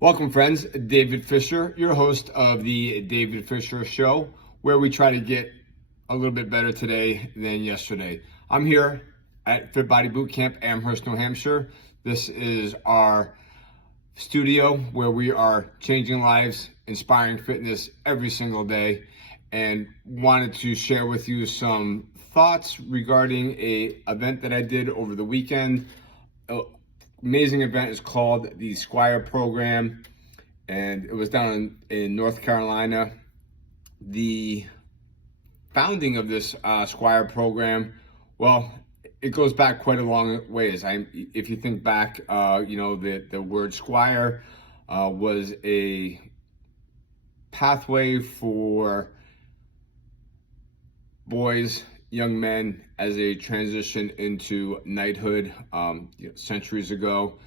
Welcome, friends. David Fisher, your host of the David Fisher Show, where we try to get a little bit better today than yesterday. I'm here at Fit Body Boot Camp, Amherst, New Hampshire. This is our studio where we are changing lives, inspiring fitness every single day, and wanted to share with you some thoughts regarding a event that I did over the weekend. Amazing event is called the Squire Program, and it was down in North Carolina. The founding of this Squire Program, well, it goes back quite a long ways. If you think back, the word Squire was a pathway for boys, young men, as they transition into knighthood centuries ago.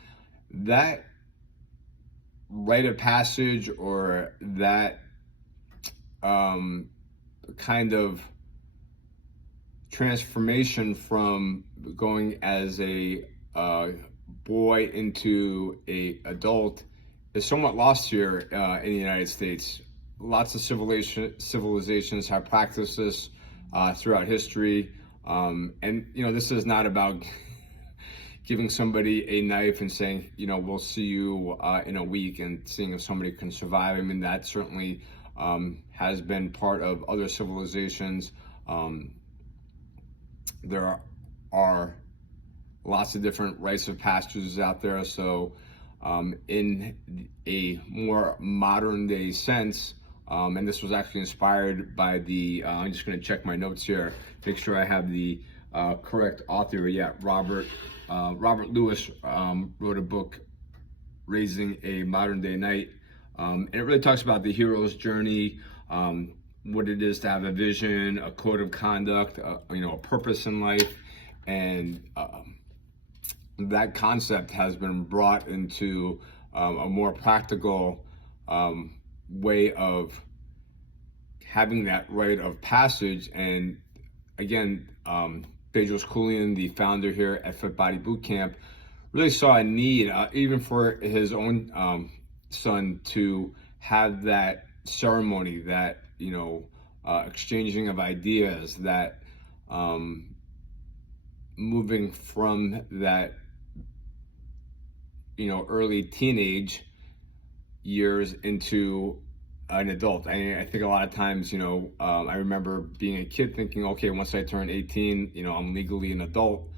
That rite of passage, or that kind of transformation from going as a boy into a adult, is somewhat lost here in the United States. Lots of civilizations have practiced this throughout history, and this is not about giving somebody a knife and saying, we'll see you in a week, and seeing if somebody can survive. I mean, that certainly has been part of other civilizations. There are lots of different rites of passages out there. So in a more modern day sense, and this was actually inspired by I'm just going to check my notes here, make sure I have the correct author. Yeah, Robert Lewis wrote a book, Raising a Modern Day Knight. And it really talks about the hero's journey, what it is to have a vision, a code of conduct, a purpose in life. And that concept has been brought into a more practical way of having that rite of passage. And again, Bedros Keuilian, the founder here at Fit Body Boot Camp, really saw a need, even for his own son, to have that ceremony, that exchanging of ideas, that moving from that early teenage years into an adult. I think a lot of times, I remember being a kid thinking, okay, once I turn 18, I'm legally an adult.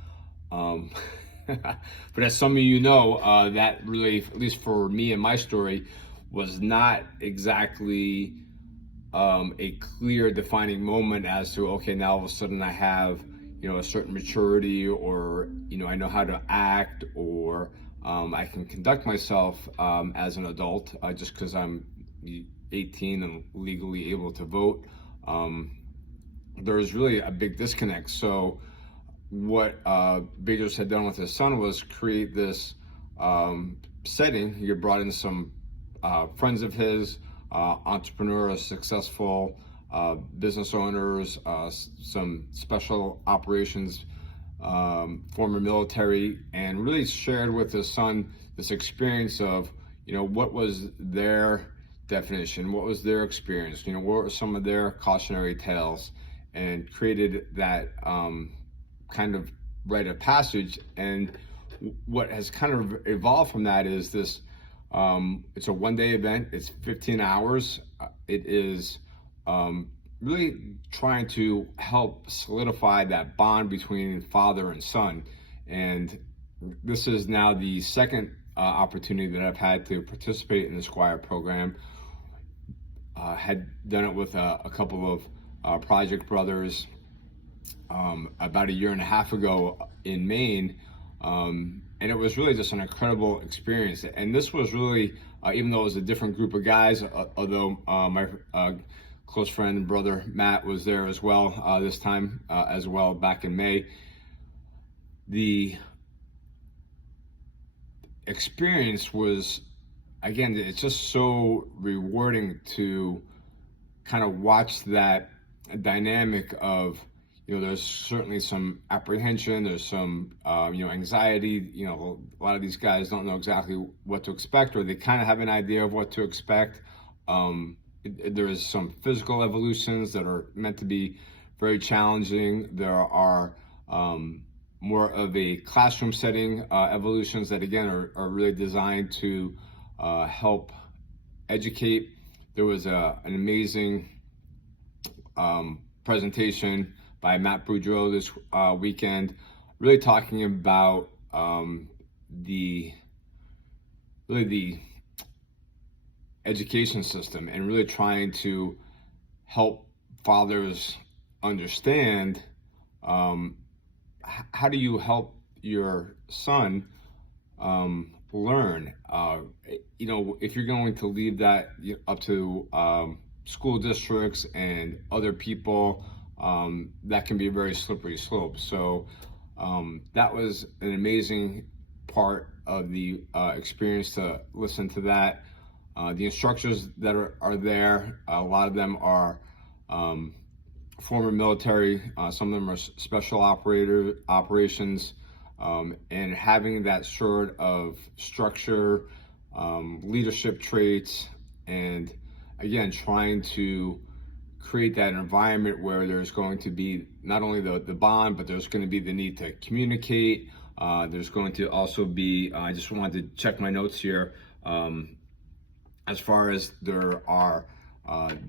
But as some of that really, at least for me and my story, was not exactly a clear defining moment as to, okay, now all of a sudden I have, a certain maturity, or, I know how to act, or I can conduct myself as an adult just because I'm 18 and legally able to vote. There's really a big disconnect. So what Bedros had done with his son was create this setting. He had brought in some friends of his, entrepreneurs, successful business owners, some special operations, former military, and really shared with his son this experience of, what was their definition, what was their experience, what were some of their cautionary tales, and created that kind of rite of passage. And what has kind of evolved from that is this, it's a one-day event, it's 15 hours. It is really trying to help solidify that bond between father and son. And this is now the second opportunity that I've had to participate in the Squire Program. Had done it with a couple of Project Brothers about a year and a half ago in Maine, and it was really just an incredible experience. And this was really, even though it was a different group of guys, although my close friend and brother Matt was there as well this time as well back in May, the experience was, again, it's just so rewarding to kind of watch that dynamic of, there's certainly some apprehension, there's some, anxiety. A lot of these guys don't know exactly what to expect, or they kind of have an idea of what to expect. There is some physical evolutions that are meant to be very challenging. There are more of a classroom setting evolutions that, again, are really designed to help educate. There was an amazing presentation by Matt Boudreau this weekend, really talking about the education system, and really trying to help fathers understand how do you help your son learn. If you're going to leave that up to school districts and other people, that can be a very slippery slope. So that was an amazing part of the experience, to listen to that. The instructors that are there, a lot of them are former military, some of them are special operations, and having that sort of structure, leadership traits, and again, trying to create that environment where there's going to be not only the bond, but there's going to be the need to communicate. There's going to also be, I just wanted to check my notes here, as far as there are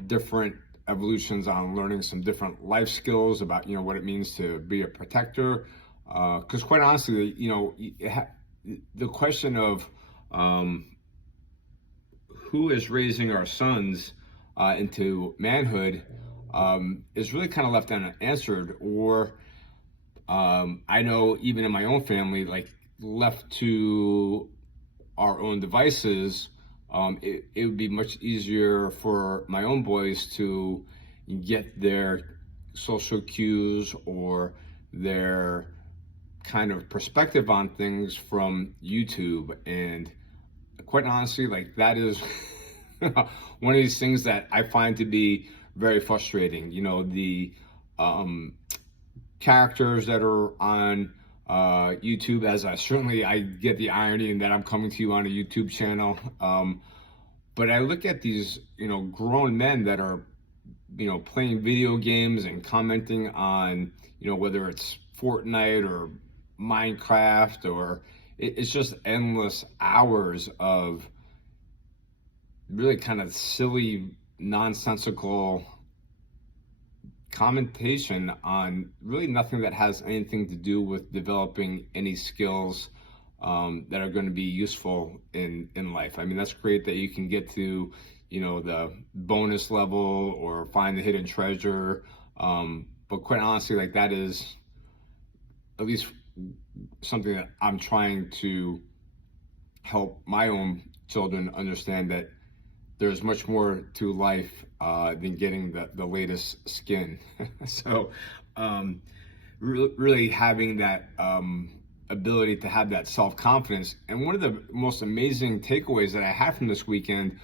different evolutions on learning some different life skills about, what it means to be a protector. Because quite honestly, the question of who is raising our sons into manhood is really kind of left unanswered. Or I know even in my own family, like, left to our own devices, it would be much easier for my own boys to get their social cues or their kind of perspective on things from YouTube. And quite honestly, like, that is one of these things that I find to be very frustrating. The characters that are on YouTube, as I get the irony in that I'm coming to you on a YouTube channel, but I look at these grown men that are playing video games and commenting on whether it's Fortnite or Minecraft, or it's just endless hours of really kind of silly, nonsensical commentation on really nothing that has anything to do with developing any skills that are going to be useful in life. I mean, that's great that you can get to the bonus level or find the hidden treasure, but quite honestly, like, that is at least something that I'm trying to help my own children understand, that there's much more to life than getting the latest skin. So really having that ability to have that self-confidence. And one of the most amazing takeaways that I had from this weekend,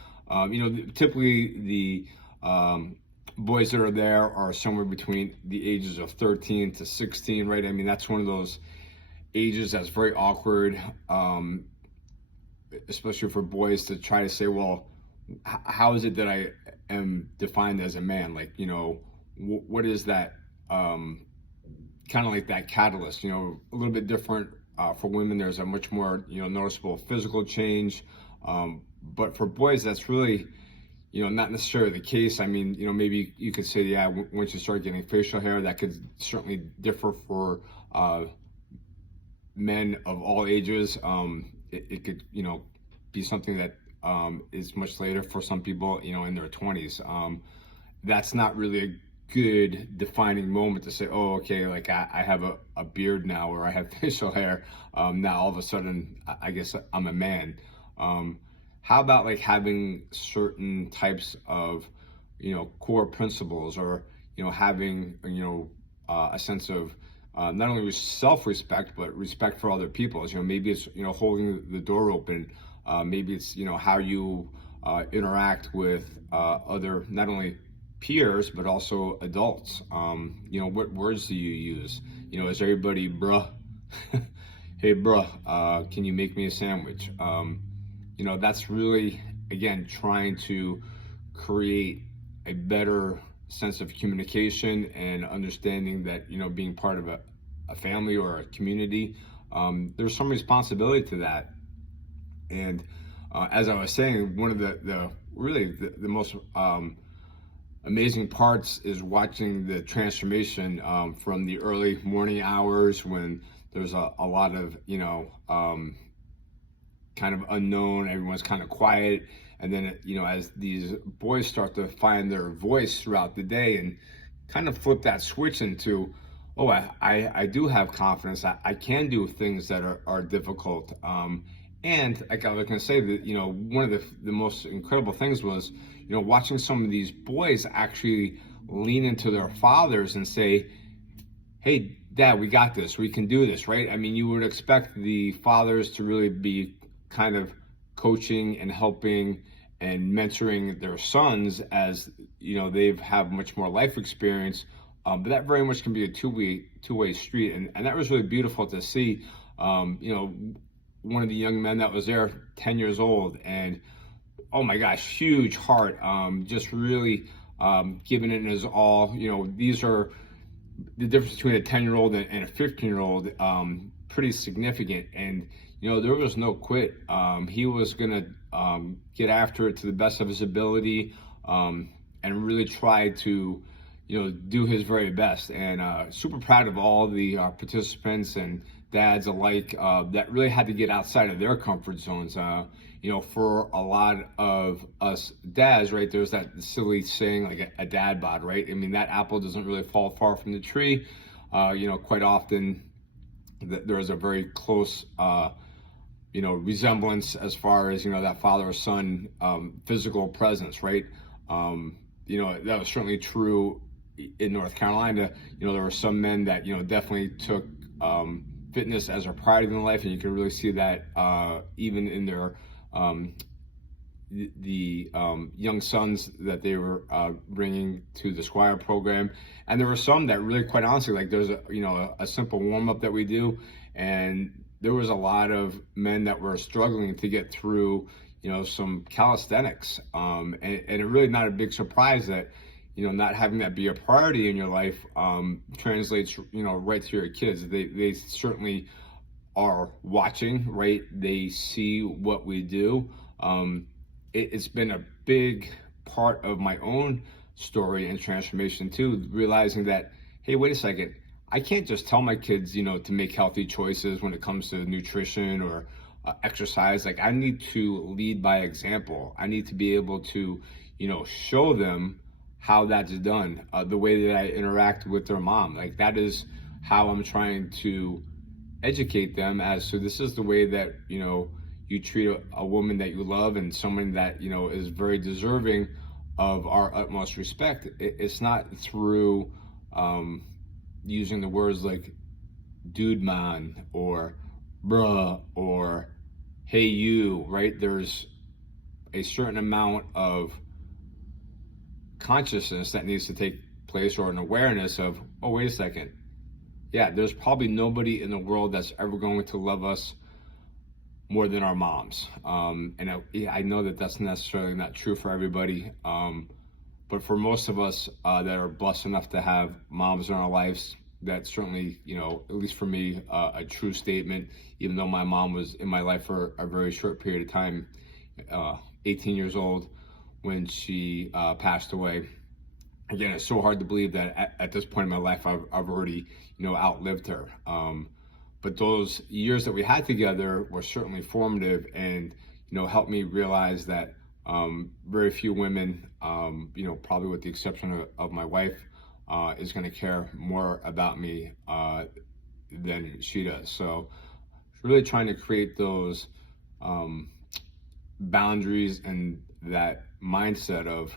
typically the boys that are there are somewhere between the ages of 13 to 16, right? I mean, that's one of those ages that's very awkward, especially for boys, to try to say, well, how is it that I am defined as a man? Like, what is that, kind of like that catalyst, a little bit different for women. There's a much more, noticeable physical change. But for boys, that's really, not necessarily the case. I mean, maybe you could say, yeah, once you start getting facial hair, that could certainly differ for men of all ages. It could, be something that is much later for some people, in their 20s. That's not really a good defining moment to say, oh, okay, like, I have a beard now, or I have facial hair. Now all of a sudden, I guess I'm a man. How about, like, having certain types of, core principles, or, having, a sense of not only self-respect, but respect for other people. Maybe it's, holding the door open. Maybe it's, how you interact with other, not only peers, but also adults. What words do you use? Is everybody bruh? Hey, bruh, can you make me a sandwich? That's really, again, trying to create a better sense of communication and understanding that, being part of a family or a community, there's some responsibility to that. And as I was saying, one of the really the most amazing parts is watching the transformation from the early morning hours when there's a lot of, kind of unknown, everyone's kind of quiet. And then, as these boys start to find their voice throughout the day and kind of flip that switch into, oh, I do have confidence. I can do things that are difficult. And like I was going to say that, one of the most incredible things was, watching some of these boys actually lean into their fathers and say, hey, Dad, we got this. We can do this, right? I mean, you would expect the fathers to really be kind of coaching and helping and mentoring their sons as, they've have much more life experience. But that very much can be a two-way street. And that was really beautiful to see. One of the young men that was there, 10 years old, and oh my gosh, huge heart, just really giving it his all. These are the difference between a 10-year-old and a 15-year-old, pretty significant. And, there was no quit. He was going to get after it to the best of his ability, and really try to, do his very best. And super proud of all the participants and dads alike that really had to get outside of their comfort zones. For a lot of us dads, right, there's that silly saying like a dad bod, right? I mean, that apple doesn't really fall far from the tree. Quite often there's a very close, resemblance as far as, that father or son physical presence, right? That was certainly true in North Carolina. There were some men that, definitely took fitness as a priority in their life, and you can really see that even in their young sons that they were bringing to the Squire Program. And there were some that really, quite honestly, like there's a simple warm-up that we do, and there was a lot of men that were struggling to get through some calisthenics, and it really not a big surprise that not having that be a priority in your life translates right to your kids. They certainly are watching, right? They see what we do. It's been a big part of my own story and transformation too, realizing that, hey, wait a second, I can't just tell my kids, to make healthy choices when it comes to nutrition or exercise. Like, I need to lead by example. I need to be able to, show them how that's done, the way that I interact with their mom. Like, that is how I'm trying to educate them as to this is the way that, you treat a woman that you love and someone that, is very deserving of our utmost respect. It's not through using the words like dude man or bruh or hey you, right? There's a certain amount of consciousness that needs to take place, or an awareness of, oh, wait a second. Yeah, there's probably nobody in the world that's ever going to love us more than our moms. And I know that that's necessarily not true for everybody. But for most of us that are blessed enough to have moms in our lives, that's certainly, at least for me, a true statement, even though my mom was in my life for a very short period of time, 18 years old when she passed away. Again, it's so hard to believe that at this point in my life, I've already, outlived her. But those years that we had together were certainly formative and, helped me realize that very few women, probably with the exception of my wife, is going to care more about me than she does. So really trying to create those boundaries and that mindset of,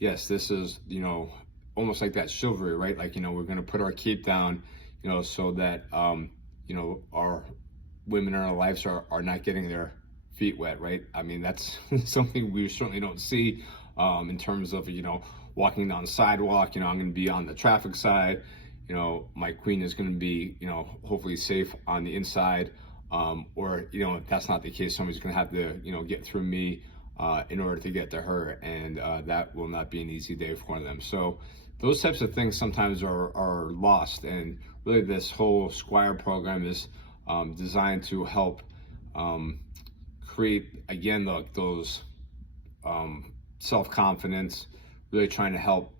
yes, this is, almost like that chivalry, right? Like, we're going to put our cape down, so that, our women in our lives are not getting their feet wet, right? I mean, that's something we certainly don't see in terms of, walking down the sidewalk, I'm going to be on the traffic side. My queen is going to be, hopefully safe on the inside. Or, if that's not the case, somebody's going to have to, get through me in order to get to her. And that will not be an easy day for one of them. So those types of things sometimes are lost. And really this whole Squire program is designed to help create, again, those self-confidence, really trying to help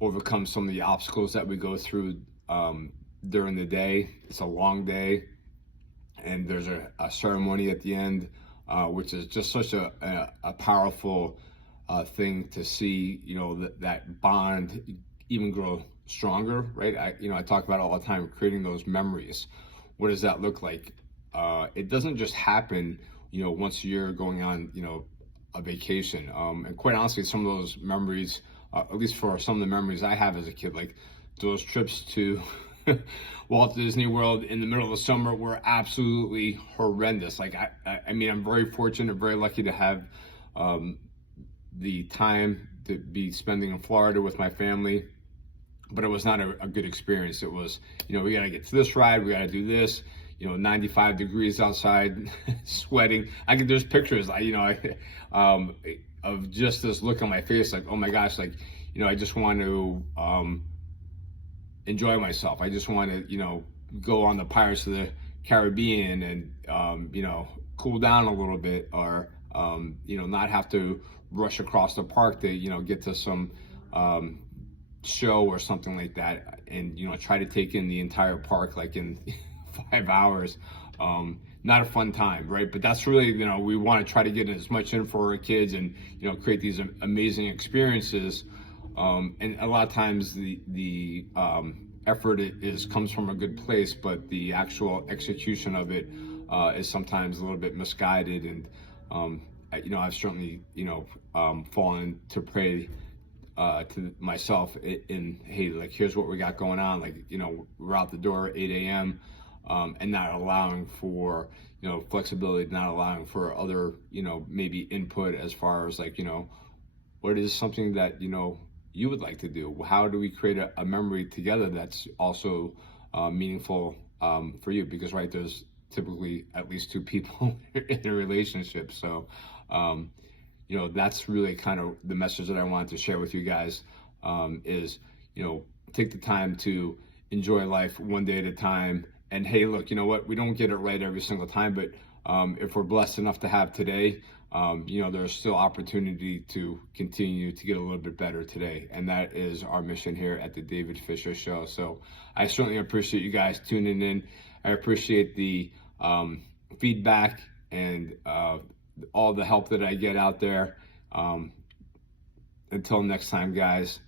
overcome some of the obstacles that we go through during the day. It's a long day, and there's a ceremony at the end, which is just such a powerful thing to see, that bond even grow stronger, right? I talk about it all the time, creating those memories. What does that look like? It doesn't just happen, once you're going on, a vacation. And quite honestly, some of those memories, at least for some of the memories I have as a kid, like those trips to Walt Disney World in the middle of the summer were absolutely horrendous. Like, I mean, I'm very fortunate, very lucky to have the time to be spending in Florida with my family, but it was not a good experience. It was, we got to get to this ride, we got to do this, 95 degrees outside, sweating. There's pictures, of just this look on my face, like, oh my gosh, like, I just want to enjoy myself. I just want to, go on the Pirates of the Caribbean and, cool down a little bit, or, not have to rush across the park to, get to some show or something like that, and, try to take in the entire park like in 5 hours. Not a fun time, right? But that's really, we want to try to get as much in for our kids and, create these amazing experiences. And a lot of times the effort comes from a good place, but the actual execution of it is sometimes a little bit misguided. And, I've certainly, fallen to prey to myself in, hey, like, here's what we got going on. Like, we're out the door at 8 a.m. And not allowing for, flexibility, not allowing for other, maybe input as far as like, what is something that, you would like to do? How do we create a memory together that's also meaningful for you? Because, right, there's typically at least two people in a relationship. So, that's really kind of the message that I wanted to share with you guys, is, take the time to enjoy life one day at a time. And hey, look, you know what? We don't get it right every single time, but if we're blessed enough to have today, there's still opportunity to continue to get a little bit better today. And that is our mission here at the David Fisher Show. So I certainly appreciate you guys tuning in. I appreciate the feedback and all the help that I get out there. Until next time, guys,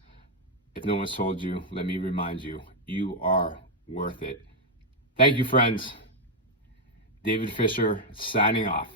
if no one's told you, let me remind you, you are worth it. Thank you, friends. David Fisher signing off.